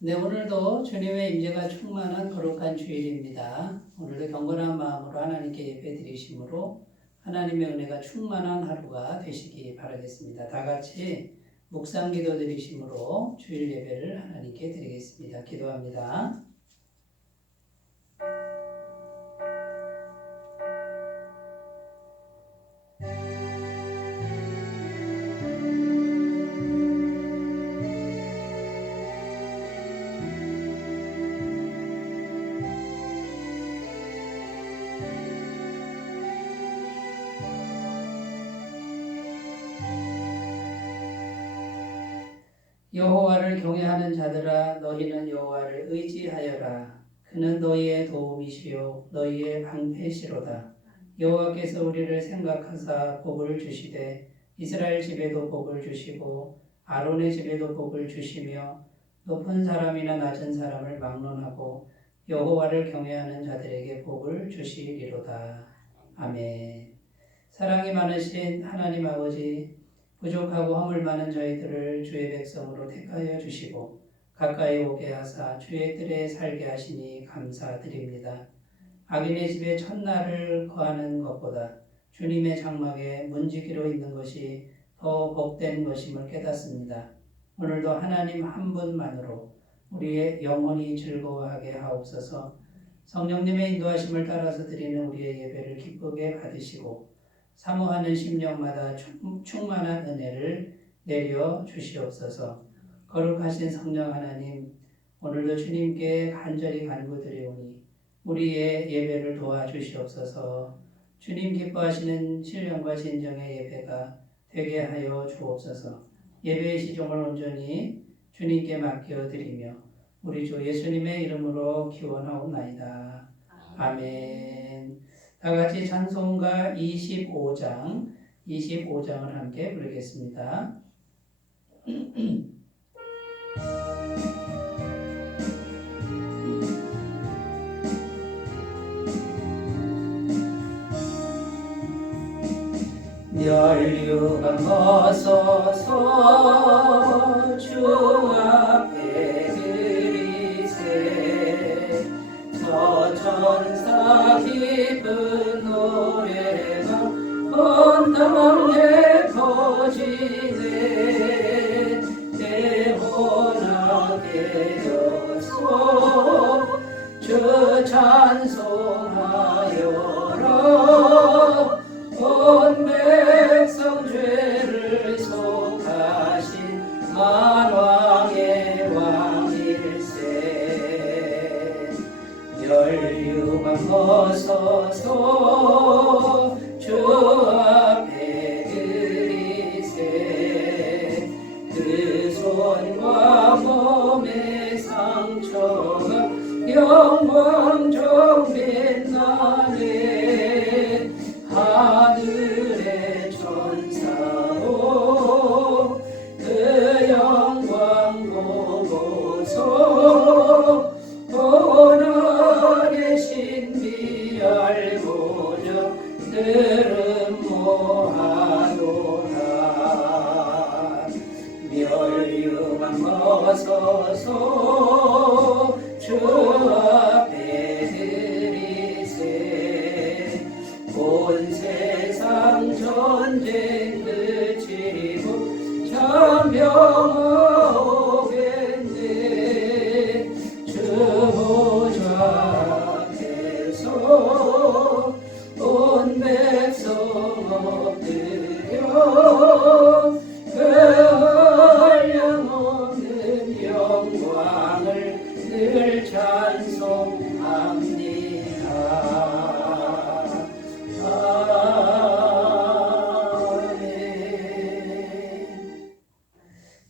네, 오늘도 주님의 임재가 충만한 거룩한 주일입니다. 오늘도 경건한 마음으로 하나님께 예배드리심으로 하나님의 은혜가 충만한 하루가 되시기 바라겠습니다. 다 같이 묵상 기도 드리심으로 주일 예배를 하나님께 드리겠습니다. 기도합니다. 여호와를 경외하는 자들아, 너희는 여호와를 의지하여라. 그는 너희의 도움이시요 너희의 방패시로다. 여호와께서 우리를 생각하사 복을 주시되 이스라엘 집에도 복을 주시고 아론의 집에도 복을 주시며 높은 사람이나 낮은 사람을 막론하고 여호와를 경외하는 자들에게 복을 주시리로다. 아멘. 사랑이 많으신 하나님 아버지, 부족하고 허물 많은 저희들을 주의 백성으로 택하여 주시고 가까이 오게 하사 주의 뜰에 살게 하시니 감사드립니다. 악인의 집에 첫날을 거하는 것보다 주님의 장막에 문지기로 있는 것이 더 복된 것임을 깨닫습니다. 오늘도 하나님 한 분만으로 우리의 영혼이 즐거워하게 하옵소서. 성령님의 인도하심을 따라서 드리는 우리의 예배를 기쁘게 받으시고 사모하는 심령마다 충만한 은혜를 내려 주시옵소서. 거룩하신 성령 하나님, 오늘도 주님께 간절히 간구드리오니 우리의 예배를 도와주시옵소서. 주님 기뻐하시는 신령과 진정의 예배가 되게 하여 주옵소서. 예배의 시종을 온전히 주님께 맡겨드리며 우리 주 예수님의 이름으로 기원하옵나이다. 아멘. 다 같이 찬송가 25장을 함께 부르겠습니다. 멸류관 벗어서 주 앞에 드리세 저 천사 기쁜 노래가 온 땅에 퍼지네 대혼하게 되어서 주 찬송하여라 온 백성 죄를 속하신 만왕의 왕일세 멸류관 벗어서 주 앞에 드리세 그 손과 몸의 상처가 영광 빛나네 하늘의 천사도 그 영광 보고서 고난의 신비 알고자 들은 모하도다 멸류관 벗어서 주 앞에 드리세 온 세상 전쟁 그치고 천병 오겠네 주 보좌 앞에서 온 백성 엎드려 그 한량없는 영광을 늘 찬송합니다.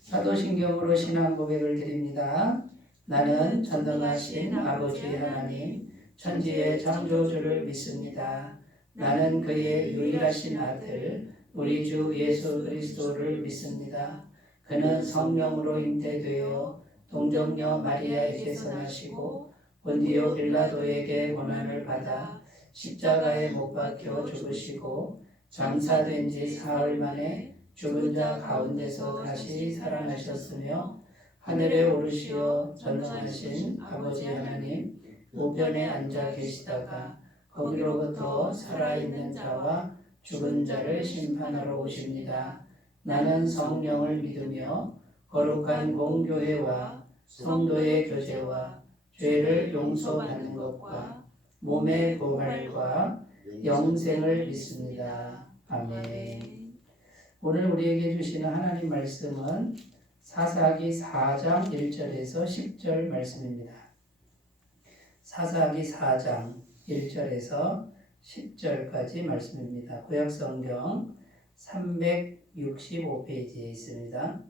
사도신경으로 신앙 고백을 드립니다. 나는 전능하신 아버지 하나님 천지의 창조주를 믿습니다. 나는 그의 유일하신 아들 우리 주 예수 그리스도를 믿습니다. 그는 성령으로 잉태되어 동정녀 마리아에게서 나시고 본디오 빌라도에게 고난을 받아 십자가에 못 박혀 죽으시고 장사된 지 사흘 만에 죽은 자 가운데서 다시 살아나셨으며 하늘에 오르시어 전능하신 아버지 하나님 우편에 앉아 계시다가 거기로부터 살아있는 자와 죽은 자를 심판하러 오십니다. 나는 성령을 믿으며 거룩한 공교회와 성도의 교제와 죄를 용서받는 것과 몸의 부활과 영생을 믿습니다. 아멘. 오늘 우리에게 주시는 하나님 말씀은 사사기 4장 1절에서 10절 말씀입니다. 사사기 4장 1절에서 10절까지 말씀입니다. 구약성경 365페이지에 있습니다.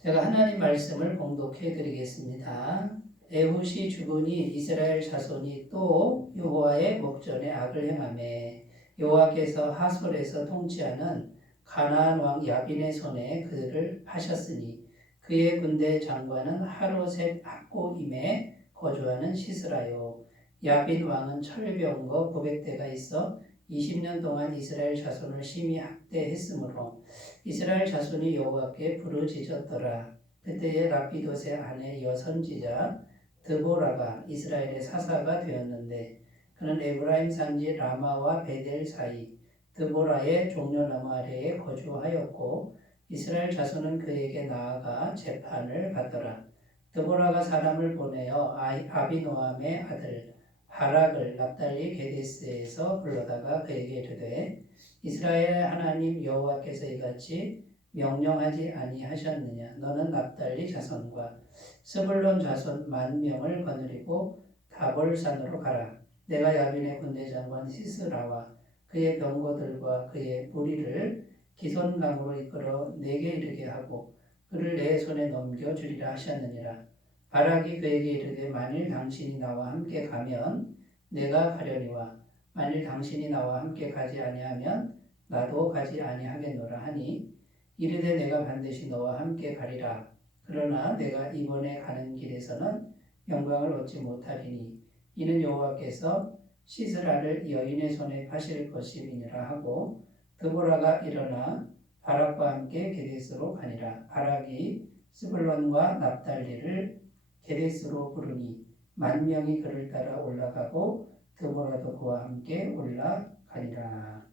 제가 하나님 말씀을 봉독해 드리겠습니다. 에훗이 죽으니 이스라엘 자손이 또 여호와의 목전에 악을 행하매 여호와께서 하솔에서 통치하는 가나안 왕 야빈의 손에 그들을 파셨으니 그의 군대 장관은 하로셋 학고임에 거주하는 시스라요. 야빈 왕은 철병거 900대가 있어 20년 동안 이스라엘 자손을 심히 학대했으므로 이스라엘 자손이 여호와께 부르짖었더라. 그때에 라피도의 아내 여선지자 드보라가 이스라엘의 사사가 되었는데 그는 에브라임 산지 라마와 베델 사이 드보라의 종려나무 아래에 거주하였고 이스라엘 자손은 그에게 나아가 재판을 받더라. 드보라가 사람을 보내어 아비노함의 아들 바락을 납달리 게데스에서 불러다가 그에게 이르되 이스라엘의 하나님 여호와께서 이같이 명령하지 아니하셨느냐. 너는 납달리 자손과 스불론 자손 10,000명을 거느리고 다볼산으로 가라. 내가 야빈의 군대 장관 시스라와 그의 병거들과 그의 무리를 기손강으로 이끌어 내게 이르게 하고 그를 내 손에 넘겨주리라 하셨느니라. 바락이 그에게 이르되 만일 당신이 나와 함께 가면 내가 가려니와 만일 당신이 나와 함께 가지 아니하면 나도 가지 아니하겠노라 하니 이르되 내가 반드시 너와 함께 가리라. 그러나 내가 이번에 가는 길에서는 영광을 얻지 못하리니 이는 여호와께서 시스라를 여인의 손에 파실 것임이니라 하고 드보라가 일어나 바락과 함께 게데스로 가니라. 바락이 스불론과 납달리를 게데스로 부르니 10,000명이 그를 따라 올라가고 드보라도 그와 함께 올라가니라.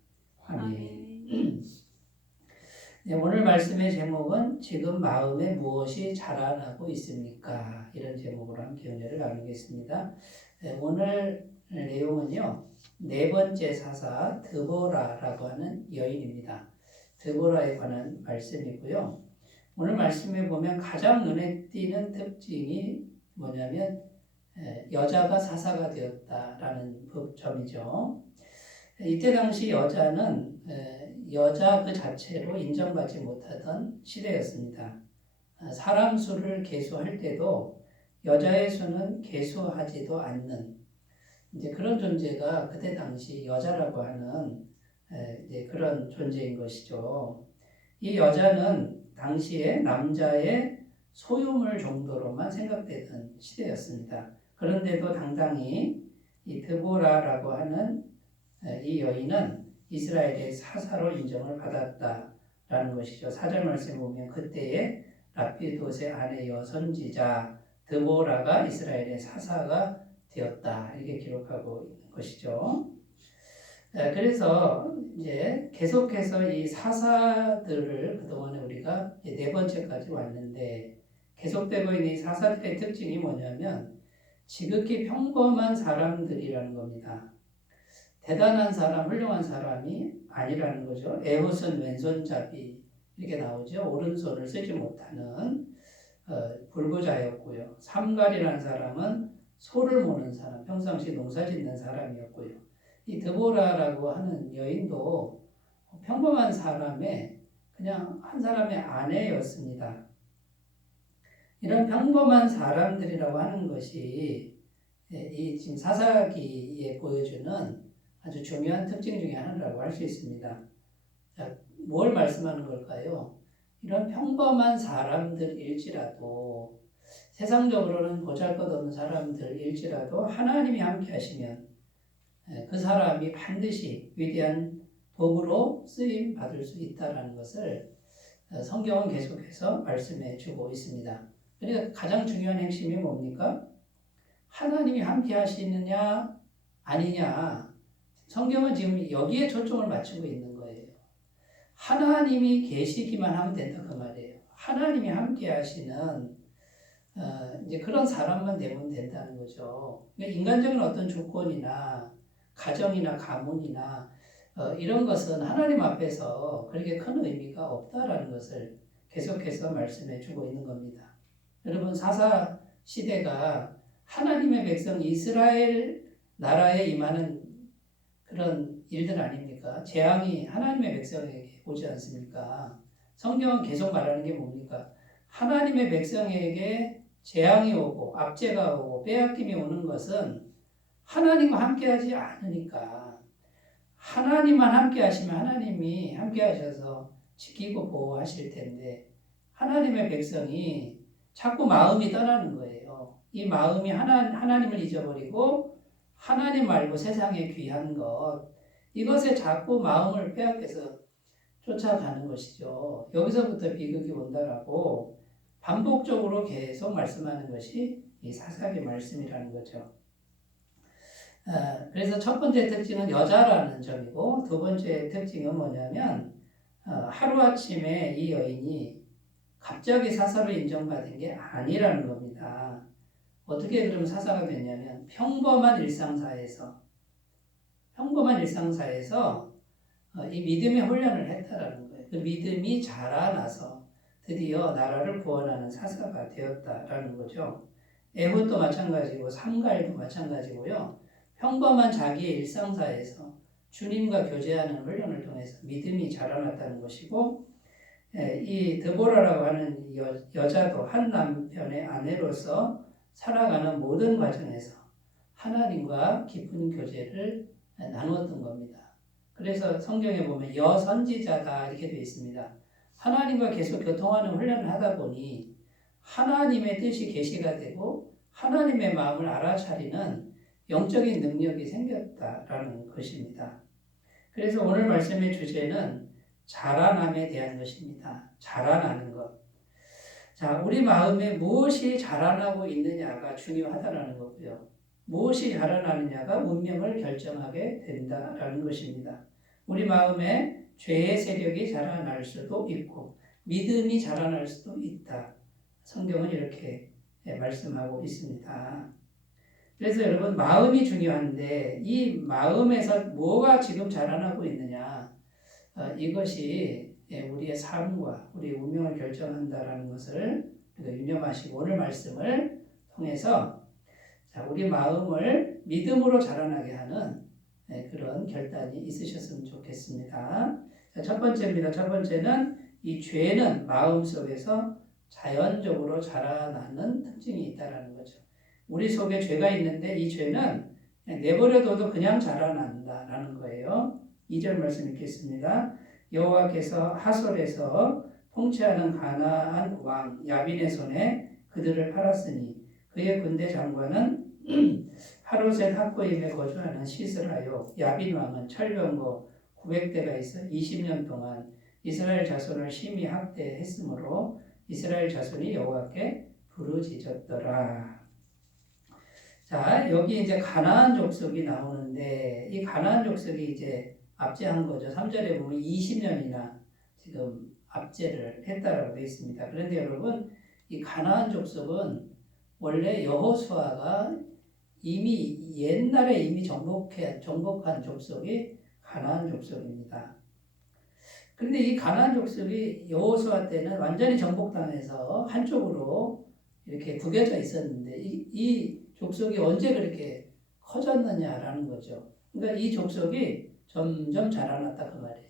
아멘. 네, 오늘 말씀의 제목은 지금 마음에 무엇이 자라나고 있습니까? 이런 제목으로 함께 은혜를 나누겠습니다. 네, 오늘 내용은요. 네 번째 사사 드보라라고 하는 여인입니다. 드보라에 관한 말씀이고요. 오늘 말씀에 보면 가장 눈에 띄는 특징이 뭐냐면 여자가 사사가 되었다라는 점이죠. 이때 당시 여자는 여자 그 자체로 인정받지 못하던 시대였습니다. 사람 수를 계수할 때도 여자의 수는 계수하지도 않는 이제 그런 존재가 그때 당시 여자라고 하는 이제 그런 존재인 것이죠. 이 여자는 당시에 남자의 소유물 정도로만 생각되던 시대였습니다. 그런데도 당당히 이 드보라라고 하는 이 여인은 이스라엘의 사사로 인정을 받았다라는 것이죠. 4절 말씀에 보면 그때에 라피도의 아내 여선지자 드보라가 이스라엘의 사사가 되었다 이렇게 기록하고 있는 것이죠. 그래서 이제 계속해서 이 사사들을 그동안에 우리가 네 번째까지 왔는데 계속되고 있는 이 사사들의 특징이 뭐냐면 지극히 평범한 사람들이라는 겁니다. 대단한 사람, 훌륭한 사람이 아니라는 거죠. 에훗은 왼손잡이 이렇게 나오죠. 오른손을 쓰지 못하는 불구자였고요. 삼갈이라는 사람은 소를 모는 사람, 평상시 농사 짓는 사람이었고요. 이 드보라라고 하는 여인도 평범한 사람의 그냥 한 사람의 아내였습니다. 이런 평범한 사람들이라고 하는 것이 이 지금 사사기에 보여주는 아주 중요한 특징 중에 하나라고 할 수 있습니다. 자, 뭘 말씀하는 걸까요? 이런 평범한 사람들일지라도 세상적으로는 보잘것없는 사람들일지라도 하나님이 함께 하시면 그 사람이 반드시 위대한 도구로 쓰임 받을 수 있다는 것을 성경은 계속해서 말씀해 주고 있습니다. 그러니까 가장 중요한 핵심이 뭡니까? 하나님이 함께 하시느냐 아니냐. 성경은 지금 여기에 초점을 맞추고 있는 거예요. 하나님이 계시기만 하면 된다 그 말이에요. 하나님이 함께 하시는 이제 그런 사람만 되면 된다는 거죠. 그러니까 인간적인 어떤 조건이나 가정이나 가문이나 이런 것은 하나님 앞에서 그렇게 큰 의미가 없다라는 것을 계속해서 말씀해 주고 있는 겁니다. 여러분 사사 시대가 하나님의 백성 이스라엘 나라에 임하는 그런 일들 아닙니까? 재앙이 하나님의 백성에게 오지 않습니까? 성경은 계속 말하는 게 뭡니까? 하나님의 백성에게 재앙이 오고 압제가 오고 빼앗김이 오는 것은 하나님과 함께하지 않으니까 하나님만 함께하시면 하나님이 함께하셔서 지키고 보호하실 텐데 하나님의 백성이 자꾸 마음이 떠나는 거예요. 이 마음이 하나님을 잊어버리고 하나님 말고 세상에 귀한 것 이것에 자꾸 마음을 빼앗겨서 쫓아가는 것이죠. 여기서부터 비극이 온다라고 반복적으로 계속 말씀하는 것이 이 사사기 말씀이라는 거죠. 그래서 첫 번째 특징은 여자라는 점이고 두 번째 특징은 뭐냐면 하루아침에 이 여인이 갑자기 사사로 인정받은 게 아니라는 겁니다. 어떻게 그럼 사사가 됐냐면 평범한 일상사에서 이 믿음의 훈련을 했다라는 거예요. 그 믿음이 자라나서 드디어 나라를 구원하는 사사가 되었다라는 거죠. 애굽도 마찬가지고 삼가일도 마찬가지고요. 평범한 자기의 일상사에서 주님과 교제하는 훈련을 통해서 믿음이 자라났다는 것이고 이 드보라라고 하는 여자도 한 남편의 아내로서 살아가는 모든 과정에서 하나님과 깊은 교제를 나누었던 겁니다. 그래서 성경에 보면 여선지자다 이렇게 되어 있습니다. 하나님과 계속 교통하는 훈련을 하다 보니 하나님의 뜻이 계시가 되고 하나님의 마음을 알아차리는 영적인 능력이 생겼다라는 것입니다. 그래서 오늘 말씀의 주제는 자라남에 대한 것입니다. 자라나는 것. 자, 우리 마음에 무엇이 자라나고 있느냐가 중요하다는 거고요. 무엇이 자라나느냐가 운명을 결정하게 된다라는 것입니다. 우리 마음에 죄의 세력이 자라날 수도 있고 믿음이 자라날 수도 있다. 성경은 이렇게 말씀하고 있습니다. 그래서 여러분 마음이 중요한데 이 마음에서 뭐가 지금 자라나고 있느냐 이것이 우리의 삶과 우리의 운명을 결정한다라는 것을 유념하시고 오늘 말씀을 통해서 우리 마음을 믿음으로 자라나게 하는 그런 결단이 있으셨으면 좋겠습니다. 첫 번째입니다. 첫 번째는 이 죄는 마음속에서 자연적으로 자라나는 특징이 있다는 거죠. 우리 속에 죄가 있는데 이 죄는 내버려둬도 그냥 자라난다라는 거예요. 2절 말씀 읽겠습니다. 여호와께서 하솔에서 통치하는 가나안 왕 야빈의 손에 그들을 팔았으니 그의 군대 장관은 하롯셋 학고임에 거주하는 시스라요 야빈 왕은 철병거 900대가 있어 20년 동안 이스라엘 자손을 심히 학대했으므로 이스라엘 자손이 여호와께 부르짖었더라. 자, 여기 이제 가나안 족속이 나오는데 이 가나안 족속이 이제 압제한 거죠. 3절에 보면 20년이나 지금 압제를 했다라고 되어 있습니다. 그런데 여러분, 이 가나안 족속은 원래 여호수아가 이미 옛날에 이미 정복한 족속이 가나안 족속입니다. 그런데 이 가나안 족속이 여호수아 때는 완전히 정복당해서 한쪽으로 이렇게 구겨져 있었는데 이 족속이 언제 그렇게 커졌느냐라는 거죠. 그러니까 이 족속이 점점 자라났다 그 말이에요.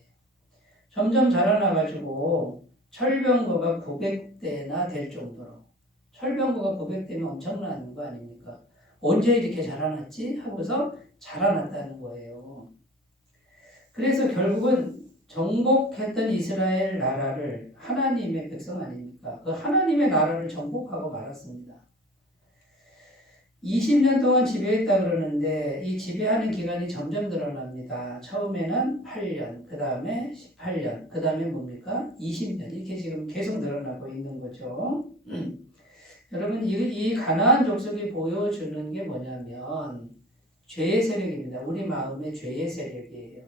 점점 자라나가지고 철병거가 900대나 될 정도로 철병거가 900대면 엄청난 거 아닙니까? 언제 이렇게 자라났지? 하고서 자라났다는 거예요. 그래서 결국은 정복했던 이스라엘 나라를 하나님의 백성 아닙니까? 그 하나님의 나라를 정복하고 말았습니다. 20년 동안 지배했다 그러는데 이 지배하는 기간이 점점 늘어납니다. 처음에는 8년, 그 다음에 18년, 그 다음에 뭡니까? 20년. 이렇게 지금 계속 늘어나고 있는 거죠. 여러분, 이 가나안 족속이 보여주는 게 뭐냐면 죄의 세력입니다. 우리 마음의 죄의 세력이에요.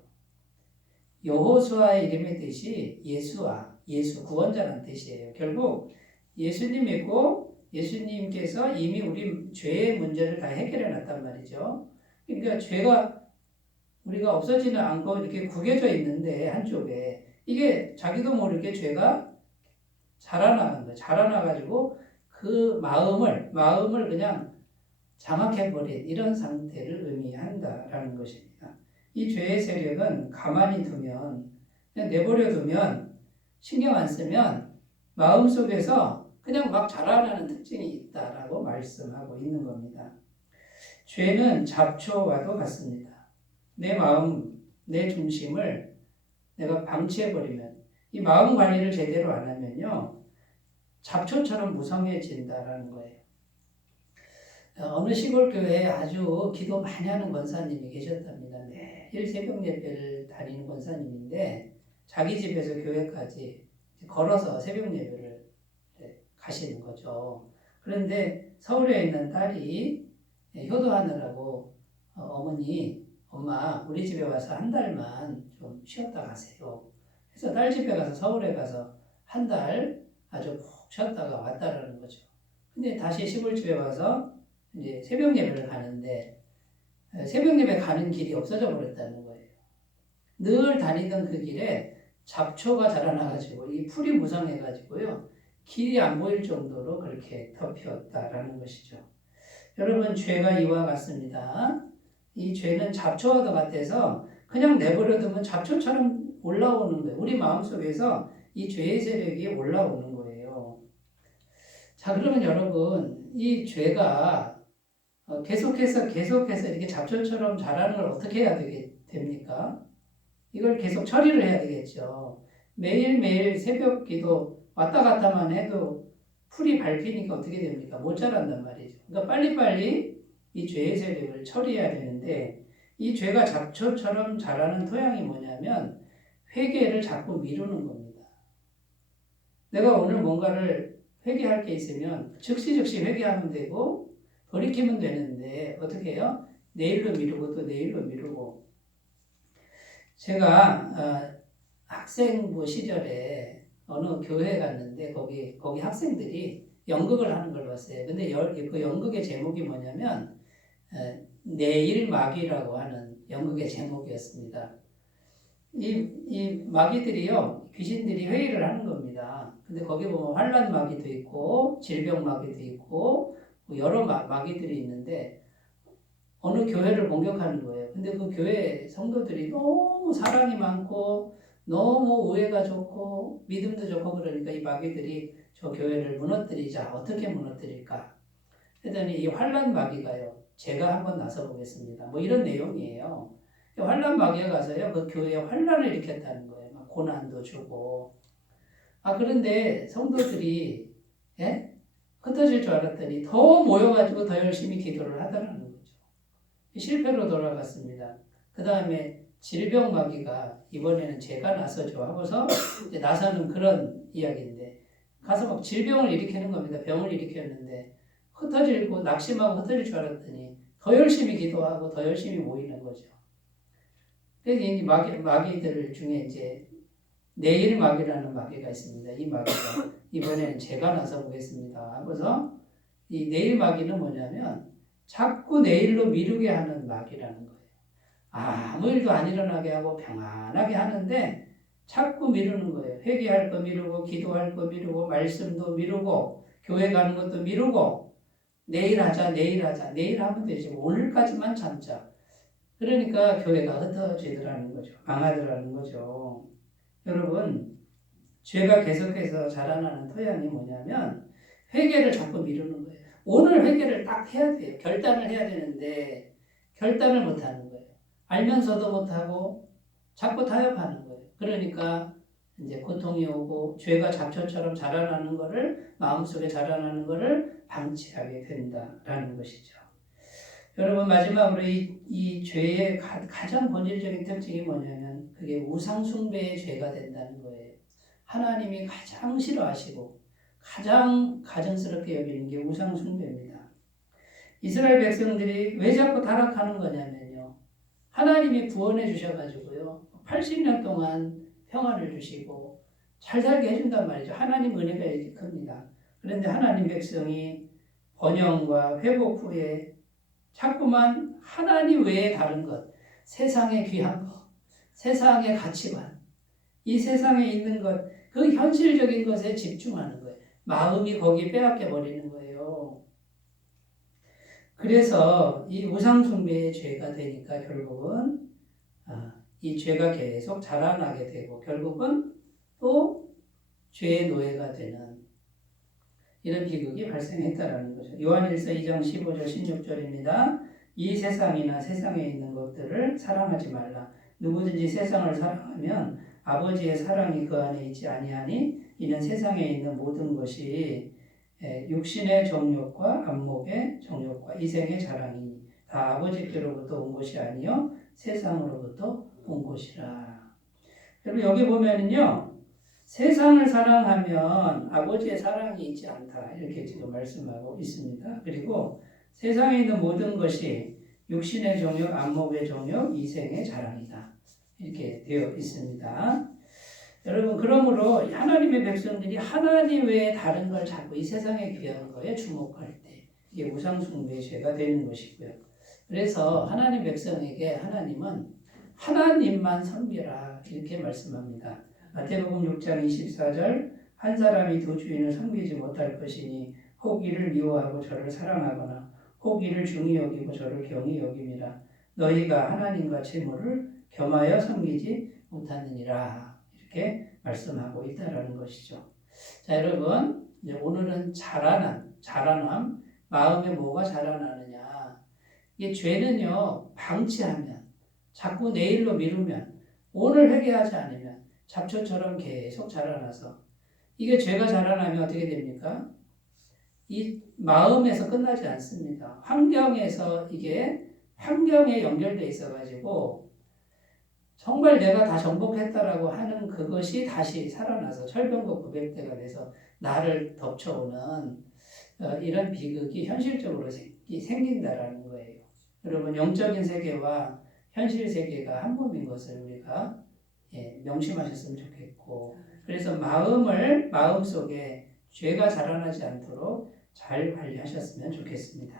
여호수아의 이름의 뜻이 예수와 예수 구원자라는 뜻이에요. 결국 예수님 믿고 예수님께서 이미 우리 죄의 문제를 다 해결해 놨단 말이죠. 그러니까 죄가 우리가 없어지는 않고 이렇게 구겨져 있는데 한쪽에 이게 자기도 모르게 죄가 자라나는 거예요. 자라나가지고 그 마음을 그냥 장악해버린 이런 상태를 의미한다라는 것입니다. 이 죄의 세력은 가만히 두면, 그냥 내버려 두면, 신경 안 쓰면 마음속에서 그냥 막 자라나는 특징이 있다라고 말씀하고 있는 겁니다. 죄는 잡초와도 같습니다. 내 마음, 내 중심을 내가 방치해버리면, 이 마음 관리를 제대로 안 하면요, 잡초처럼 무성해진다라는 거예요. 어느 시골 교회에 아주 기도 많이 하는 권사님이 계셨답니다. 매일 새벽 예배를 다니는 권사님인데 자기 집에서 교회까지 걸어서 새벽 예배를 가시는 거죠. 그런데 서울에 있는 딸이 효도하느라고 어머니, 엄마 우리 집에 와서 한 달만 좀 쉬었다 가세요. 그래서 딸 집에 가서 서울에 가서 한 달 아주 푹 쉬었다가 왔다라는 거죠. 근데 다시 시골집에 와서 이제 새벽 예배를 가는데 새벽 예배 가는 길이 없어져 버렸다는 거예요. 늘 다니던 그 길에 잡초가 자라나가지고 이 풀이 무성해가지고요. 길이 안 보일 정도로 그렇게 덮였다라는 것이죠. 여러분, 죄가 이와 같습니다. 이 죄는 잡초와도 같아서 그냥 내버려두면 잡초처럼 올라오는 거예요. 우리 마음속에서 이 죄의 세력이 올라오는 거예요. 자, 그러면 여러분, 이 죄가 계속해서 이렇게 잡초처럼 자라는 걸 어떻게 해야 됩니까? 이걸 계속 처리를 해야 되겠죠. 매일매일 새벽 기도 왔다 갔다만 해도 풀이 밟히니까 어떻게 됩니까? 못 자란단 말이죠. 그러니까 빨리빨리 이 죄의 세력을 처리해야 되는데 이 죄가 잡초처럼 자라는 토양이 뭐냐면 회개를 자꾸 미루는 겁니다. 내가 오늘 뭔가를 회개할 게 있으면 즉시 회개하면 되고 돌이키면 되는데 어떻게 해요? 내일로 미루고 또 내일로 미루고. 제가 학생부 시절에 어느 교회에 갔는데 거기 학생들이 연극을 하는 걸 봤어요. 근데 그 연극의 제목이 뭐냐면 내일막이라고 하는 연극의 제목이었습니다. 이 마귀들이요, 귀신들이 회의를 하는 겁니다. 근데 거기 보면 환난마귀도 있고 질병마귀도 있고 여러 마귀들이 있는데 어느 교회를 공격하는 거예요. 근데 그 교회 성도들이 너무 사랑이 많고 너무 우애가 좋고 믿음도 좋고 그러니까 이 마귀들이 저 교회를 무너뜨리자. 어떻게 무너뜨릴까? 그랬더니 이 환난 마귀가요, 제가 한번 나서 보겠습니다. 뭐 이런 내용이에요. 환난 마귀가 가서요, 그 교회에 환난을 일으켰다는 거예요. 막 고난도 주고. 그런데 성도들이 흩어질 줄 알았더니 더 모여가지고 더 열심히 기도를 하더라는 거죠. 실패로 돌아갔습니다. 그 다음에 질병 마귀가 이번에는 제가 나서죠 하고서 이제 나서는 그런 이야기인데 가서 막 질병을 일으키는 겁니다. 병을 일으켰는데 흩어지고 낙심하고 흩어질 줄 알았더니 더 열심히 기도하고 더 열심히 모이는 거죠. 그래서 이 마귀들 중에 이제 내일 마귀라는 마귀가 있습니다. 이 마귀가 이번에는 제가 나서 보겠습니다 하고서 이 내일 마귀는 뭐냐면 자꾸 내일로 미루게 하는 마귀라는 거예요. 아무 일도 안 일어나게 하고 평안하게 하는데 자꾸 미루는 거예요. 회개할 거 미루고 기도할 거 미루고 말씀도 미루고 교회 가는 것도 미루고 내일 하자 내일 하면 되지 오늘까지만 참자. 그러니까 교회가 흩어지더라는 거죠. 망하더라는 거죠. 여러분, 죄가 계속해서 자라나는 토양이 뭐냐면 회개를 자꾸 미루는 거예요. 오늘 회개를 딱 해야 돼요. 결단을 해야 되는데 결단을 못하는 거예요. 알면서도 못하고 자꾸 타협하는 거예요. 그러니까 이제 고통이 오고 죄가 잡초처럼 자라나는 거를 마음속에 자라나는 거를 방치하게 된다라는 것이죠. 여러분 마지막으로 이 죄의 가장 본질적인 특징이 뭐냐면 그게 우상숭배의 죄가 된다는 거예요. 하나님이 가장 싫어하시고 가장 가증스럽게 여기는 게 우상숭배입니다. 이스라엘 백성들이 왜 자꾸 타락하는 거냐면요. 하나님이 구원해 주셔가지고요. 80년 동안 평안을 주시고 잘 살게 해준단 말이죠. 하나님 은혜가 이렇게 큽니다. 그런데 하나님 백성이 번영과 회복 후에 자꾸만 하나님 외에 다른 것, 세상의 귀한 것, 세상의 가치관, 이 세상에 있는 것, 그 현실적인 것에 집중하는 거예요. 마음이 거기 빼앗겨 버리는 거예요. 그래서 이 우상숭배의 죄가 되니까 결국은 이 죄가 계속 자라나게 되고 결국은 또 죄의 노예가 되는 이런 비극이 발생했다라는 거죠. 요한일서 2장 15절 16절입니다. 이 세상이나 세상에 있는 것들을 사랑하지 말라. 누구든지 세상을 사랑하면 아버지의 사랑이 그 안에 있지 아니하니 이는 세상에 있는 모든 것이 육신의 정욕과 안목의 정욕과 이생의 자랑이니 다 아버지께로부터 온 것이 아니요 세상으로부터 온 것이라. 여러분 여기 보면은요. 세상을 사랑하면 아버지의 사랑이 있지 않다. 이렇게 지금 말씀하고 있습니다. 그리고 세상에 있는 모든 것이 육신의 정욕, 안목의 정욕, 이생의 자랑이다. 이렇게 되어 있습니다. 여러분 그러므로 하나님의 백성들이 하나님 외에 다른 걸 자꾸 이 세상에 귀한 거에 주목할 때 이게 우상숭배의 죄가 되는 것이고요. 그래서 하나님 백성에게 하나님은 하나님만 섬기라 이렇게 말씀합니다. 마태복음 6장 24절 한 사람이 두 주인을 섬기지 못할 것이니 혹 이를 미워하고 저를 사랑하거나 혹 이를 중히 여기고 저를 경히 여김이라. 너희가 하나님과 재물을 겸하여 섬기지 못하느니라. 이렇게 말씀하고 있다라는 것이죠. 자, 여러분 이제 오늘은 자라남, 마음에 뭐가 자라나느냐. 이게 죄는요 방치하면 자꾸 내일로 미루면 오늘 회개하지 않으면 잡초처럼 계속 자라나서 이게 죄가 자라나면 어떻게 됩니까? 이 마음에서 끝나지 않습니다. 환경에서 이게 환경에 연결돼 있어가지고 정말 내가 다 정복했다라고 하는 그것이 다시 살아나서 철병거 900대가 돼서 나를 덮쳐오는 이런 비극이 현실적으로 생긴다라는 거예요. 여러분 영적인 세계와 현실 세계가 한 몸인 것을 우리가 명심하셨으면 좋겠고 그래서 마음속에 죄가 자라나지 않도록 잘 관리하셨으면 좋겠습니다.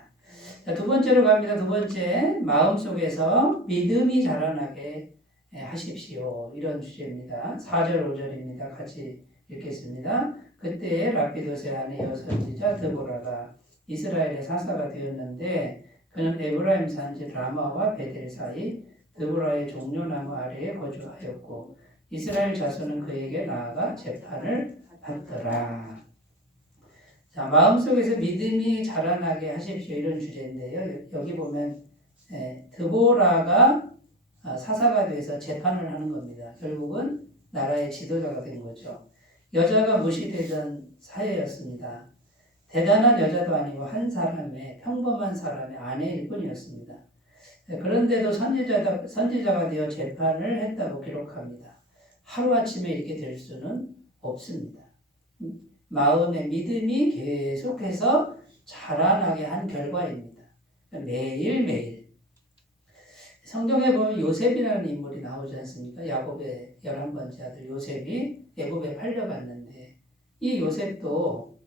자, 두 번째로 갑니다. 두 번째 마음속에서 믿음이 자라나게 하십시오. 이런 주제입니다. 4절 5절입니다. 같이 읽겠습니다. 그때 라피도세 아내 여선지자 드보라가 이스라엘의 사사가 되었는데 그는 에브라임 산지 라마와 베델 사이 드보라의 종려나무 아래에 거주하였고 이스라엘 자손은 그에게 나아가 재판을 받더라. 자, 마음속에서 믿음이 자라나게 하십시오. 이런 주제인데요. 여기 보면 드보라가 사사가 돼서 재판을 하는 겁니다. 결국은 나라의 지도자가 된 거죠. 여자가 무시되던 사회였습니다. 대단한 여자도 아니고 한 사람의 평범한 사람의 아내일 뿐이었습니다. 그런데도 선지자가 되어 재판을 했다고 기록합니다. 하루아침에 이렇게 될 수는 없습니다. 마음의 믿음이 계속해서 자라나게 한 결과입니다. 매일매일. 성경에 보면 요셉이라는 인물이 나오지 않습니까? 야곱의 11번째 아들 요셉이 애굽에 팔려갔는데 이 요셉도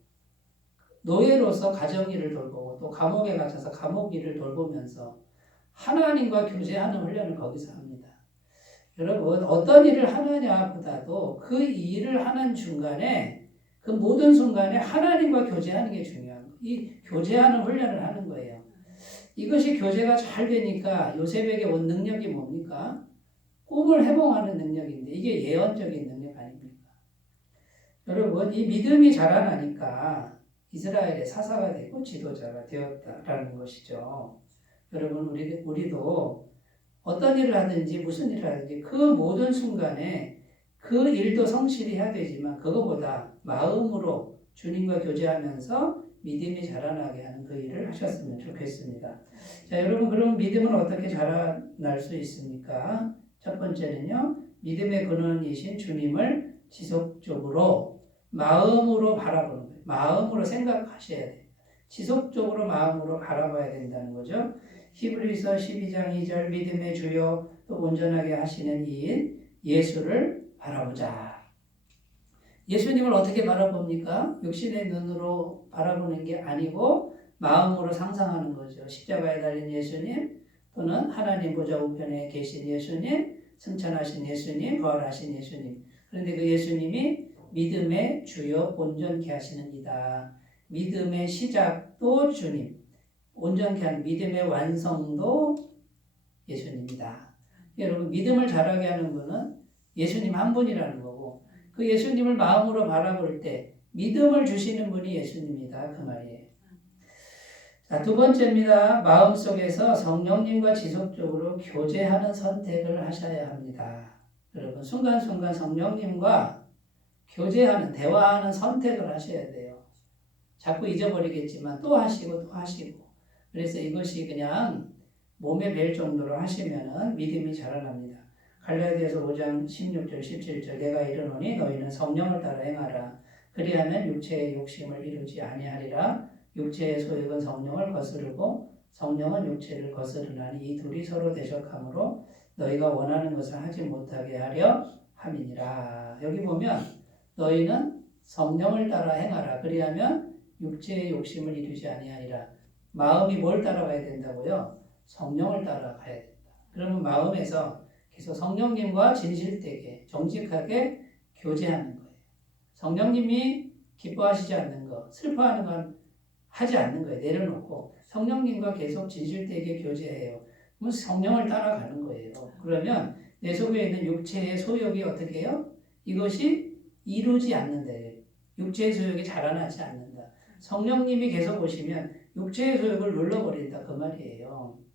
노예로서 가정일을 돌보고 또 감옥에 갇혀서 감옥 일을 돌보면서 하나님과 교제하는 훈련을 거기서 합니다. 여러분 어떤 일을 하느냐 보다도 그 일을 하는 중간에 그 모든 순간에 하나님과 교제하는 게 중요한 거예요. 이 교제하는 훈련을 하는 거예요. 이것이 교제가 잘 되니까 요셉에게 온 능력이 뭡니까? 꿈을 해몽하는 능력인데 이게 예언적인 능력 아닙니까? 여러분 이 믿음이 자라나니까 이스라엘의 사사가 되고 지도자가 되었다라는 것이죠. 여러분 우리도 어떤 일을 하든지 무슨 일을 하든지 그 모든 순간에 그 일도 성실히 해야 되지만 그거보다 마음으로 주님과 교제하면서 믿음이 자라나게 하는 그 일을 하셨으면 좋겠습니다. 자, 여러분, 그럼 믿음은 어떻게 자라날 수 있습니까? 첫 번째는요, 믿음의 근원이신 주님을 지속적으로 마음으로 바라보는 거예요. 마음으로 생각하셔야 돼요. 지속적으로 마음으로 바라봐야 된다는 거죠. 히브리서 12장 2절 믿음의 주요 또 온전하게 하시는 이인 예수를 바라보자. 예수님을 어떻게 바라봅니까? 육신의 눈으로 바라보는 게 아니고 마음으로 상상하는 거죠. 십자가에 달린 예수님 또는 하나님 보좌 우편에 계신 예수님, 승천하신 예수님, 부활하신 예수님. 그런데 그 예수님이 믿음의 주요 온전케 하시는 이다. 믿음의 시작도 주님, 온전케 하는 믿음의 완성도 예수님이다. 여러분, 믿음을 자라게 하는 분은 예수님 한 분이라는 거고, 그 예수님을 마음으로 바라볼 때 믿음을 주시는 분이 예수님이다. 그 말이에요. 자, 두 번째입니다. 마음속에서 성령님과 지속적으로 교제하는 선택을 하셔야 합니다. 여러분, 순간순간 성령님과 교제하는, 대화하는 선택을 하셔야 돼요. 자꾸 잊어버리겠지만 또 하시고 또 하시고. 그래서 이것이 그냥 몸에 뵐 정도로 하시면은 믿음이 자라납니다. 갈라디아서 5장 16절 17절 내가 이르노니 너희는 성령을 따라 행하라. 그리하면 육체의 욕심을 이루지 아니하리라. 육체의 소욕은 성령을 거스르고 성령은 육체를 거스르나니 이 둘이 서로 대적하므로 너희가 원하는 것을 하지 못하게 하려 함이니라. 여기 보면 너희는 성령을 따라 행하라. 그리하면 육체의 욕심을 이루지 아니하리라. 마음이 뭘 따라가야 된다고요? 성령을 따라가야 된다. 그러면 마음에서 계속 성령님과 진실되게 정직하게 교제하는 거예요. 성령님이 기뻐하시지 않는 거, 슬퍼하는 건 하지 않는 거예요. 내려놓고 성령님과 계속 진실되게 교제해요. 그럼 성령을 따라가는 거예요. 그러면 내 속에 있는 육체의 소욕이 어떻게 해요? 이것이 이루지 않는다. 육체의 소욕이 자라나지 않는다. 성령님이 계속 오시면 육체의 소욕을 눌러버린다. 그 말이에요.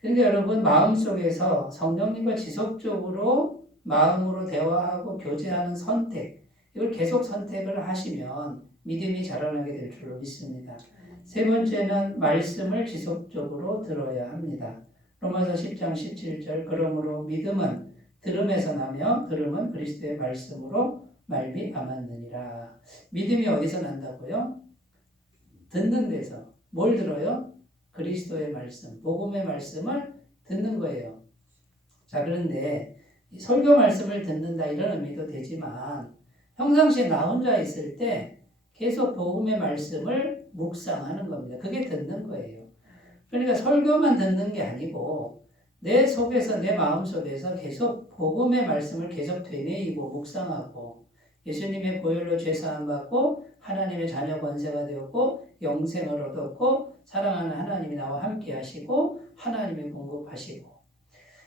그런데 여러분, 마음속에서 성령님과 지속적으로 마음으로 대화하고 교제하는 선택, 이걸 계속 선택을 하시면 믿음이 자라나게 될 줄로 믿습니다. 세 번째는 말씀을 지속적으로 들어야 합니다. 로마서 10장 17절 그러므로 믿음은 들음에서 나며 들음은 그리스도의 말씀으로 말미암았느니라. 믿음이 어디서 난다고요? 듣는 데서. 뭘 들어요? 그리스도의 말씀, 복음의 말씀을 듣는 거예요. 자, 그런데 설교 말씀을 듣는다 이런 의미도 되지만 평상시에 나 혼자 있을 때 계속 복음의 말씀을 묵상하는 겁니다. 그게 듣는 거예요. 그러니까 설교만 듣는 게 아니고 내 속에서, 내 마음속에서 계속 복음의 말씀을 계속 되뇌이고 묵상하고 예수님의 보혈로 죄사함 받고 하나님의 자녀 권세가 되었고 영생을 얻었고 사랑하는 하나님이 나와 함께 하시고 하나님이 공급하시고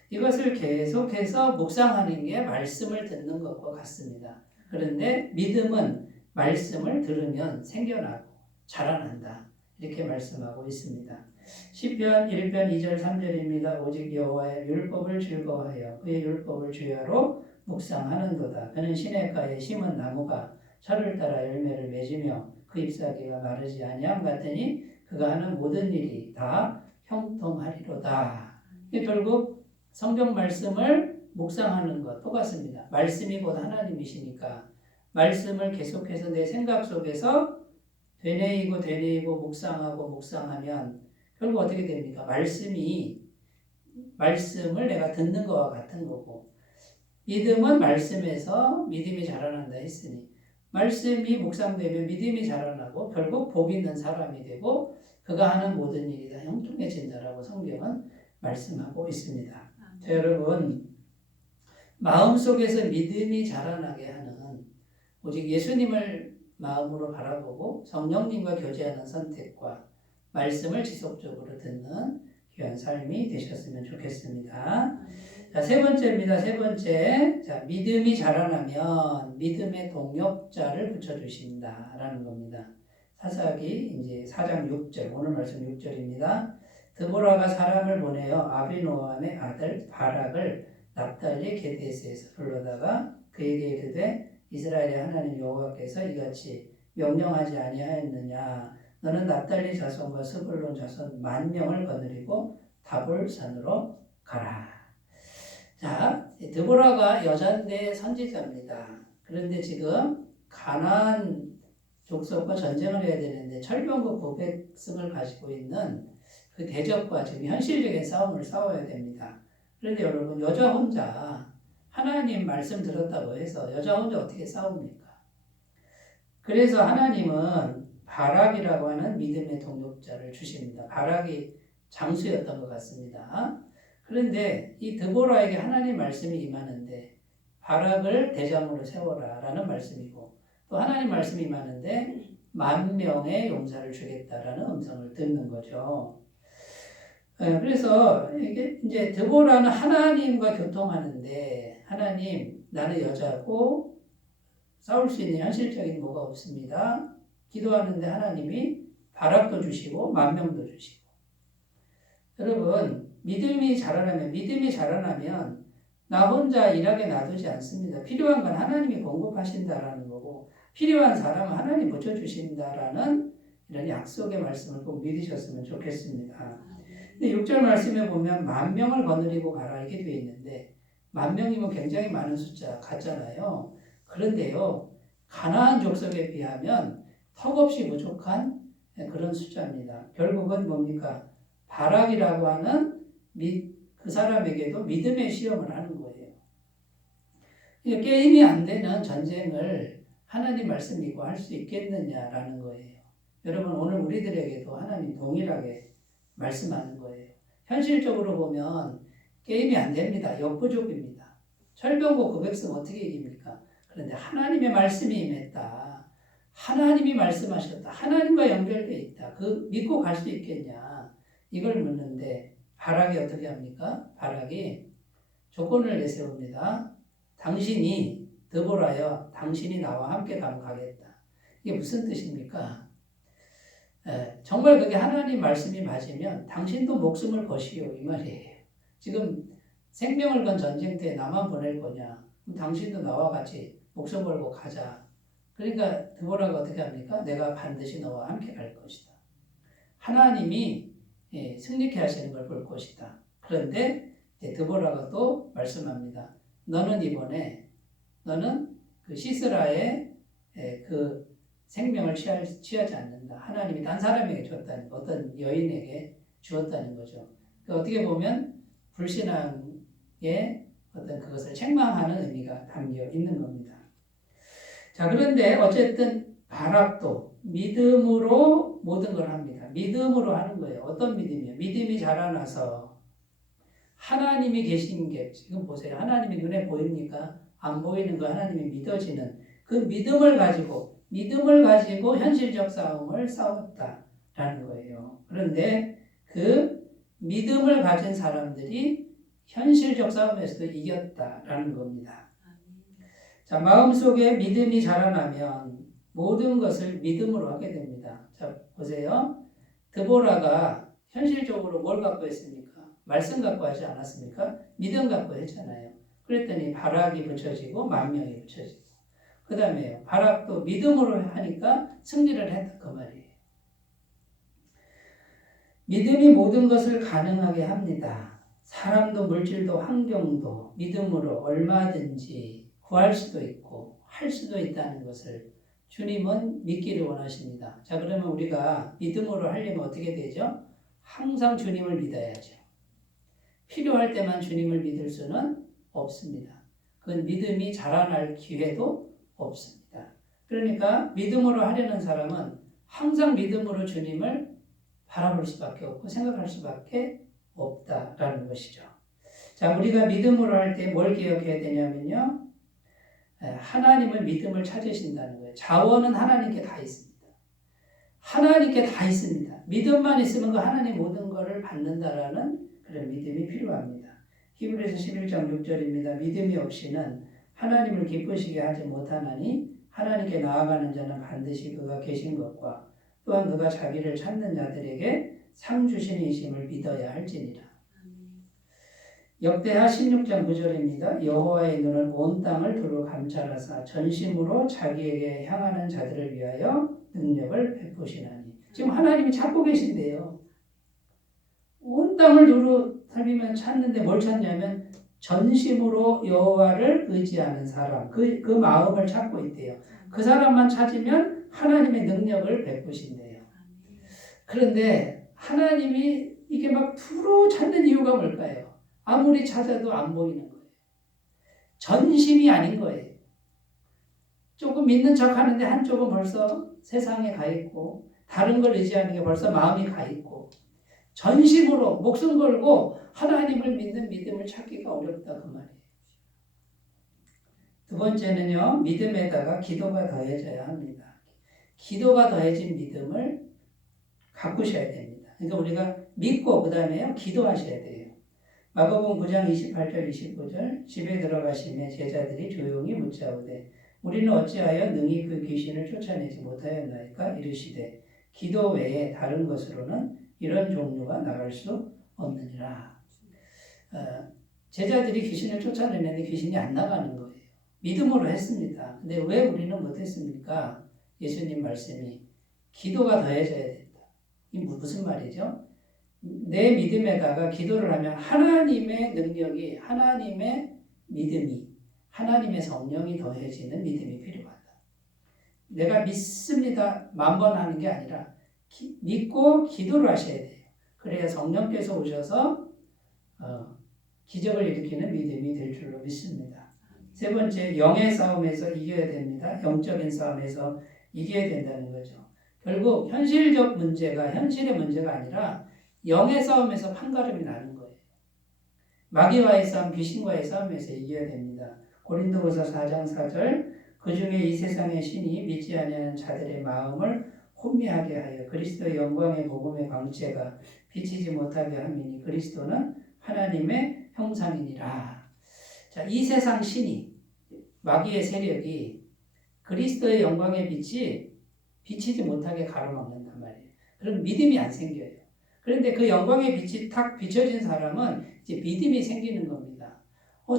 이것을 계속해서 묵상하는 게 말씀을 듣는 것과 같습니다. 그런데 믿음은 말씀을 들으면 생겨나고 자라난다. 이렇게 말씀하고 있습니다. 시편 1편 2절 3절입니다. 오직 여호와의 율법을 즐거워하여 그의 율법을 주야로 묵상하는도다. 그는 시냇가에 심은 나무가 철을 따라 열매를 맺으며 그 잎사귀가 마르지 아니함 같으니 그가 하는 모든 일이 다 형통하리로다. 결국 성경 말씀을 묵상하는 것 똑같습니다. 말씀이 곧 하나님이시니까 말씀을 계속해서 내 생각 속에서 되뇌이고 묵상하면 결국 어떻게 됩니까? 말씀을 내가 듣는 것과 같은 거고 믿음은 말씀에서 믿음이 자라난다 했으니 말씀이 묵상되면 믿음이 자라나고 결국 복 있는 사람이 되고 그가 하는 모든 일이 다 형통해진다라고 성경은 말씀하고 있습니다. 자, 여러분, 마음속에서 믿음이 자라나게 하는 오직 예수님을 마음으로 바라보고 성령님과 교제하는 선택과 말씀을 지속적으로 듣는 귀한 삶이 되셨으면 좋겠습니다. 자, 세 번째입니다. 세 번째. 자, 믿음이 자라나면 믿음의 동역자를 붙여주신다라는 겁니다. 사사기 이제 4장 6절, 오늘 말씀 6절입니다. 드보라가 사람을 보내어 아비노함의 아들 바락을 납달리 게데스에서 불러다가 그에게 이르되 이스라엘의 하나님 여호와께서 이같이 명령하지 아니하였느냐 너는 납달리 자손과 스불론 자손 10,000명을 거느리고 다볼산으로 가라. 자, 드보라가 여자인데 선지자입니다. 그런데 지금 가나안 족속과 전쟁을 해야 되는데 철병국 900승을 가지고 있는 그 대적과 지금 현실적인 싸움을 싸워야 됩니다. 그런데 여러분, 여자 혼자 하나님 말씀 들었다고 해서 여자 혼자 어떻게 싸웁니까? 그래서 하나님은 바락이라고 하는 믿음의 동력자를 주십니다. 바락이 장수였던 것 같습니다. 그런데 이 드보라에게 하나님 말씀이 임하는데 바락을 대장으로 세워라 라는 말씀이고, 또 하나님 말씀이 임하는데 10,000명의 용사를 주겠다라는 음성을 듣는 거죠. 그래서 이게 이제 드보라는 하나님과 교통하는데, 하나님, 나는 여자고 싸울 수 있는 현실적인 뭐가 없습니다. 기도하는데 하나님이 바락도 주시고 10,000명도 주시고. 여러분, 믿음이 자라나면 나 혼자 일하게 놔두지 않습니다. 필요한 건 하나님이 공급하신다라는 거고, 필요한 사람은 하나님 붙여주신다라는 이런 약속의 말씀을 꼭 믿으셨으면 좋겠습니다. 근데 6절 말씀에 보면 10,000명을 거느리고 가라 이게 되어 있는데, 10,000명이면 굉장히 많은 숫자 같잖아요. 그런데요, 가나안 족속에 비하면 턱없이 부족한 그런 숫자입니다. 결국은 뭡니까? 바락이라고 하는 그 사람에게도 믿음의 시험을 하는 거예요. 게임이 안 되는 전쟁을 하나님 말씀 믿고 할 수 있겠느냐라는 거예요. 여러분, 오늘 우리들에게도 하나님 동일하게 말씀하는 거예요. 현실적으로 보면 게임이 안 됩니다. 역부족입니다. 철병국 900승 어떻게 이깁니까? 그런데 하나님의 말씀이 임했다. 하나님이 말씀하셨다. 하나님과 연결되어 있다. 그 믿고 갈 수 있겠냐? 이걸 묻는데 바락이 어떻게 합니까? 바락이 조건을 내세웁니다. 당신이 드보라여 당신이 나와 함께 가겠다. 이게 무슨 뜻입니까? 정말 그게 하나님 말씀이 맞으면 당신도 목숨을 거시오 이 말이에요. 지금 생명을 건 전쟁터에 나만 보낼 거냐? 그럼 당신도 나와 같이 목숨 걸고 가자. 그러니까 드보라가 어떻게 합니까? 내가 반드시 너와 함께 갈 것이다. 하나님이 승리케 하시는 걸 볼 것이다. 그런데 드보라가 또 말씀합니다. 너는 그 시스라의 그 생명을 취하지 않는다. 하나님이 딴 사람에게 줬다는 거, 어떤 여인에게 주었다는 거죠. 어떻게 보면 불신앙의 어떤 그것을 책망하는 의미가 담겨 있는 겁니다. 자, 그런데 어쨌든 바락도 믿음으로 모든 걸 합니다. 믿음으로 하는 거예요. 어떤 믿음이요? 믿음이 자라나서 하나님이 계신 게, 지금 보세요. 하나님이 눈에 보입니까? 안 보이는 거 하나님이 믿어지는 그 믿음을 가지고 현실적 싸움을 싸웠다라는 거예요. 그런데 그 믿음을 가진 사람들이 현실적 싸움에서도 이겼다라는 겁니다. 자, 마음속에 믿음이 자라나면 모든 것을 믿음으로 하게 됩니다. 자, 보세요. 드보라가 현실적으로 뭘 갖고 했습니까? 말씀 갖고 하지 않았습니까? 믿음 갖고 했잖아요. 그랬더니 바락이 붙여지고 10,000명이 붙여지고, 그 다음에 바락도 믿음으로 하니까 승리를 했다 그 말이에요. 믿음이 모든 것을 가능하게 합니다. 사람도 물질도 환경도 믿음으로 얼마든지 구할 수도 있고 할 수도 있다는 것을 주님은 믿기를 원하십니다. 자, 그러면 우리가 믿음으로 하려면 어떻게 되죠? 항상 주님을 믿어야죠. 필요할 때만 주님을 믿을 수는 없습니다. 그건 믿음이 자라날 기회도 없습니다. 그러니까 믿음으로 하려는 사람은 항상 믿음으로 주님을 바라볼 수밖에 없고 생각할 수밖에 없다라는 것이죠. 자, 우리가 믿음으로 할 때 뭘 기억해야 되냐면요. 하나님을 믿음을 찾으신다는 거예요. 자원은 하나님께 다 있습니다. 하나님께 다 있습니다. 믿음만 있으면 그 하나님 모든 것을 받는다라는 그런 믿음이 필요합니다. 히브리서 11장 6절입니다. 믿음이 없이는 하나님을 기쁘시게 하지 못하나니 하나님께 나아가는 자는 반드시 그가 계신 것과 또한 그가 자기를 찾는 자들에게 상 주시는 이심을 믿어야 할지니라. 역대하 16장 9절입니다. 여호와의 눈은 온 땅을 두루 감찰하사 전심으로 자기에게 향하는 자들을 위하여 능력을 베푸시나니. 지금 하나님이 찾고 계신데요. 온 땅을 두루 살피면 찾는데 뭘 찾냐면 전심으로 여호와를 의지하는 사람, 그 마음을 찾고 있대요. 그 사람만 찾으면 하나님의 능력을 베푸신대요. 그런데 하나님이 이게 막 두루 찾는 이유가 뭘까요? 아무리 찾아도 안 보이는 거예요. 전심이 아닌 거예요. 조금 믿는 척 하는데 한쪽은 벌써 세상에 가 있고 다른 걸 의지하는 게 벌써 마음이 가 있고 전심으로 목숨 걸고 하나님을 믿는 믿음을 찾기가 어렵다 그 말이에요. 두 번째는요. 믿음에다가 기도가 더해져야 합니다. 기도가 더해진 믿음을 가꾸셔야 됩니다. 그러니까 우리가 믿고 그 다음에요. 기도하셔야 돼요. 마가복음 9장 28절 29절 집에 들어가시며 제자들이 조용히 묻자오되 우리는 어찌하여 능히 그 귀신을 쫓아내지 못하였나이까 이르시되 기도 외에 다른 것으로는 이런 종류가 나갈 수 없느니라. 제자들이 귀신을 쫓아내는데 귀신이 안 나가는 거예요. 믿음으로 했습니다. 근데 왜 우리는 못했습니까? 예수님 말씀이 기도가 더해져야 된다. 이게 무슨 말이죠? 내 믿음에다가 기도를 하면 하나님의 능력이, 하나님의 믿음이, 하나님의 성령이 더해지는 믿음이 필요하다. 내가 믿습니다. 만번 하는 게 아니라 믿고 기도를 하셔야 돼요. 그래야 성령께서 오셔서 기적을 일으키는 믿음이 될 줄로 믿습니다. 세 번째, 영의 싸움에서 이겨야 됩니다. 영적인 싸움에서 이겨야 된다는 거죠. 결국 현실적 문제가 현실의 문제가 아니라 영의 싸움에서 판가름이 나는 거예요. 마귀와의 싸움, 귀신과의 싸움에서 이겨야 됩니다. 고린도후서 4장 4절 그 중에 이 세상의 신이 믿지 아니하는 자들의 마음을 혼미하게 하여 그리스도의 영광의 복음의 광채가 비치지 못하게 함이니 그리스도는 하나님의 형상이니라. 자, 이 세상 신이 마귀의 세력이 그리스도의 영광의 빛이 비치지 못하게 가로막는단 말이에요. 그럼 믿음이 안 생겨요. 그런데 그 영광의 빛이 탁 비춰진 사람은 이제 믿음이 생기는 겁니다.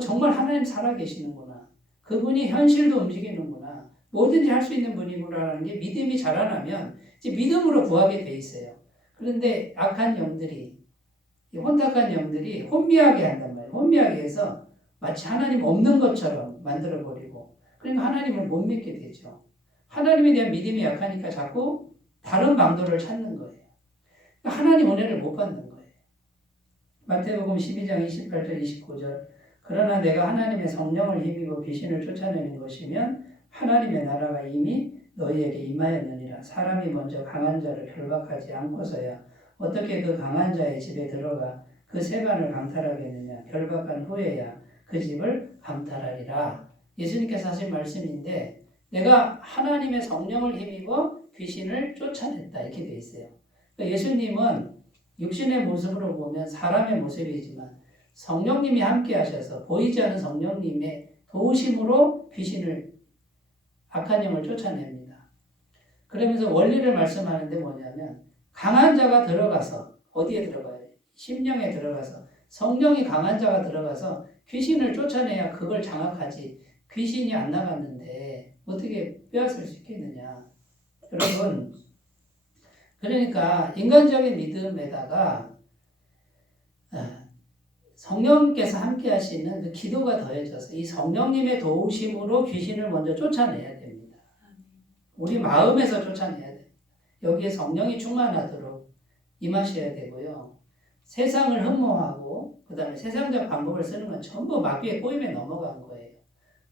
정말 하나님 살아계시는구나. 그분이 현실도 움직이는구나. 뭐든지 할 수 있는 분이구나라는 게 믿음이 자라나면 이제 믿음으로 구하게 돼 있어요. 그런데 악한 영들이, 혼탁한 영들이 혼미하게 한단 말이에요. 혼미하게 해서 마치 하나님 없는 것처럼 만들어버리고 그러니까 하나님을 못 믿게 되죠. 하나님에 대한 믿음이 약하니까 자꾸 다른 방도를 찾는 거예요. 하나님 은혜를 못 받는 거예요. 마태복음 12장 28절 29절 그러나 내가 하나님의 성령을 힘입어 귀신을 쫓아내는 것이면 하나님의 나라가 이미 너희에게 임하였느니라. 사람이 먼저 강한 자를 결박하지 않고서야 어떻게 그 강한 자의 집에 들어가 그 세간을 강탈하겠느냐. 결박한 후에야 그 집을 강탈하리라. 예수님께서 하신 말씀인데 내가 하나님의 성령을 힘입어 귀신을 쫓아냈다 이렇게 돼 있어요. 그러니까 예수님은 육신의 모습으로 보면 사람의 모습이지만 성령님이 함께 하셔서 보이지 않는 성령님의 도우심으로 귀신을 악한 영을 쫓아냅니다. 그러면서 원리를 말씀하는데 뭐냐면 강한 자가 들어가서 어디에 들어가요? 심령에 들어가서 성령이 강한 자가 들어가서 귀신을 쫓아내야 그걸 장악하지 귀신이 안 나갔는데 어떻게 빼앗을 수 있겠느냐. 여러분 그러니까 인간적인 믿음에다가 성령께서 함께 하시는 그 기도가 더해져서 이 성령님의 도우심으로 귀신을 먼저 쫓아내야 됩니다. 우리 마음에서 쫓아내야 돼요. 여기에 성령이 충만하도록 임하셔야 되고요. 세상을 흠모하고 그 다음에 세상적 방법을 쓰는 건 전부 마귀의 꼬임에 넘어간 거예요.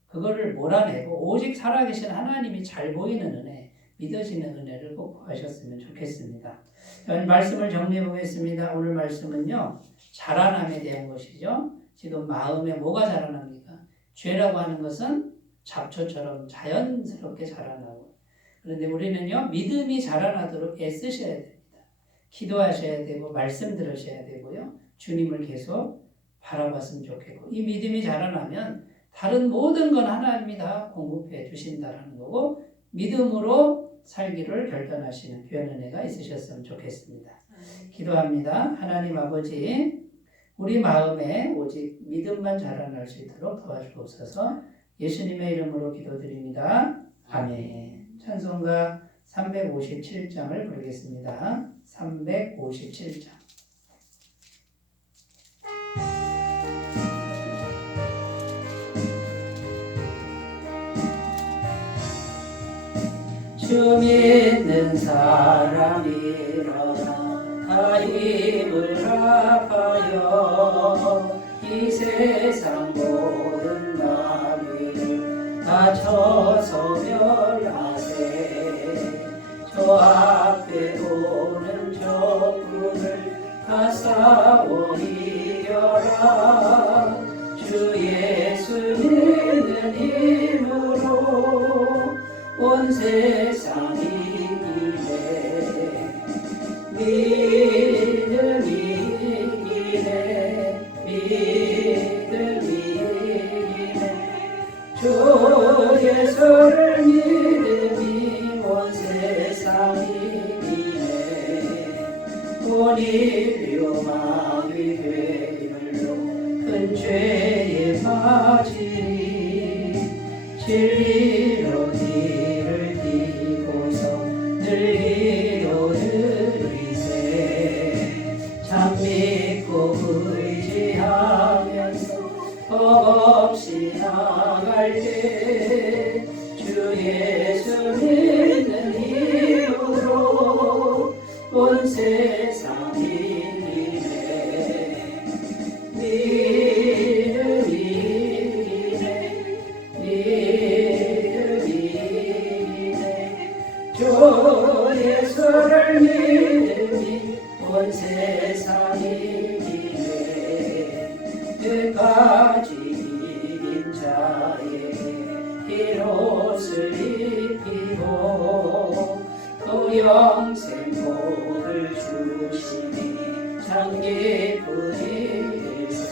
그거를 몰아내고 오직 살아계신 하나님이 잘 보이는 은혜, 믿어지는 은혜를 꼭 구하셨으면 좋겠습니다. 오늘 말씀을 정리해 보겠습니다. 오늘 말씀은요. 자라남에 대한 것이죠. 지금 마음에 뭐가 자라납니까? 죄라고 하는 것은 잡초처럼 자연스럽게 자라나고 그런데 우리는요. 믿음이 자라나도록 애쓰셔야 됩니다. 기도하셔야 되고 말씀 들으셔야 되고요. 주님을 계속 바라봤으면 좋겠고 이 믿음이 자라나면 다른 모든 건 하나님이 다 공급해 주신다는 거고 믿음으로 살기를 결단하시는 귀한 은혜가 있으셨으면 좋겠습니다. 기도합니다. 하나님 아버지 우리 마음에 오직 믿음만 자라날 수 있도록 도와주옵소서. 예수님의 이름으로 기도드립니다. 아멘. 찬송가 357장을 부르겠습니다. 357장. 주 믿는 사람 일어나 다 힘을 합하여 이 세상 모든 마귀를 다 쳐서 멸하세. 저 앞에 오는 적군을 다 싸워 이겨라. 주 예수 믿는 힘으로 온 세상 이기네. 믿음 이기네. 믿음 이기네. 주 예수를 믿음이 온 세상 이기네. 온 인류 마귀 괴멸로 큰 죄에 빠지니 진리로 뒤를 띠고서 늘리로 늘리세. 참 믿고 의지하면서 겁없이 나갈 때 주 예수 믿는 힘으로 온 세상 이기네. 믿음 이기네. 믿음 이기네. 주 예수를 믿으니 온 세상 이기네. 끝까지 이긴 자에게 흰 옷을 입히고 또 영생 복을 주시니 참 기쁜 일세.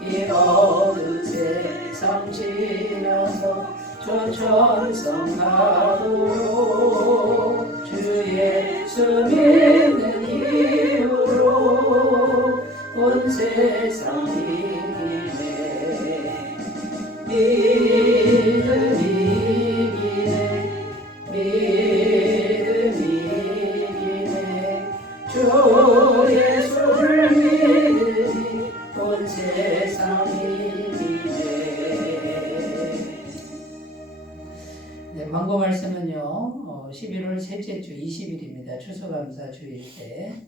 이 어두운 세상 지나서 저 천성 가도록 주 예수 믿는 힘으로 온 세상 이기네. 믿음 이기네. 믿음 이기네. 주 예수를 믿으니 온 세상 이기네. 네, 광고 말씀은요, 11월 셋째 주 20일입니다. 추수감사 주일 때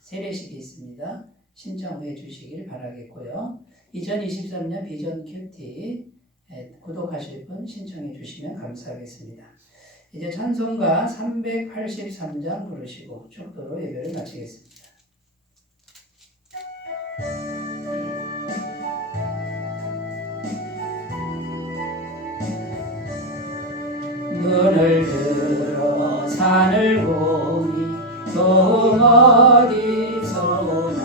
세례식이 있습니다. 신청해 주시길 바라겠고요. 2023년 비전 큐티 구독하실 분 신청해 주시면 감사하겠습니다. 이제 찬송가 383장 부르시고 축도로 예배를 마치겠습니다. 눈을 들어 산을 보니 또 어디서 오나.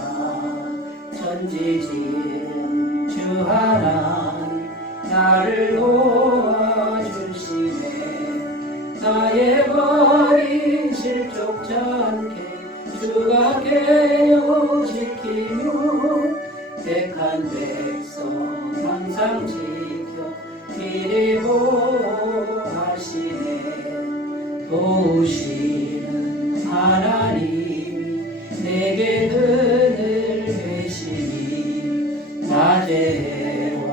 천지지은 주 하나님 나를 도와주시네. 나의 머리 실족지 않게 주가 깨어 지키며 택한 백성 항상 지켜 길이 보호하시네. 도우시는 하나님이 내게 그늘 되시니 낮의 해와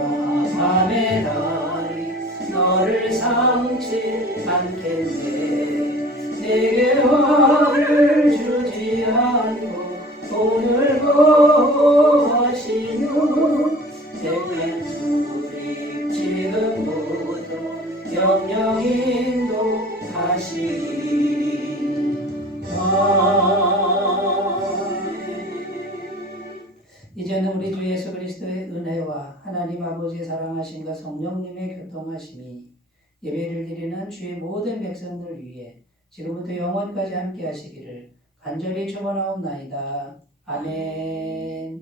밤의 달이 너를 상치 않겠네. 내게 화를 주지 않고 오늘 보호하시며 택한 주님 지금부터 영영 인도하시리. 이제는 우리 주 예수 그리스도의 은혜와 하나님 아버지의 사랑하심과 성령님의 교통하심이 예배를 드리는 주의 모든 백성들 위해 지금부터 영원까지 함께 하시기를 간절히 축원하옵나이다. 아멘.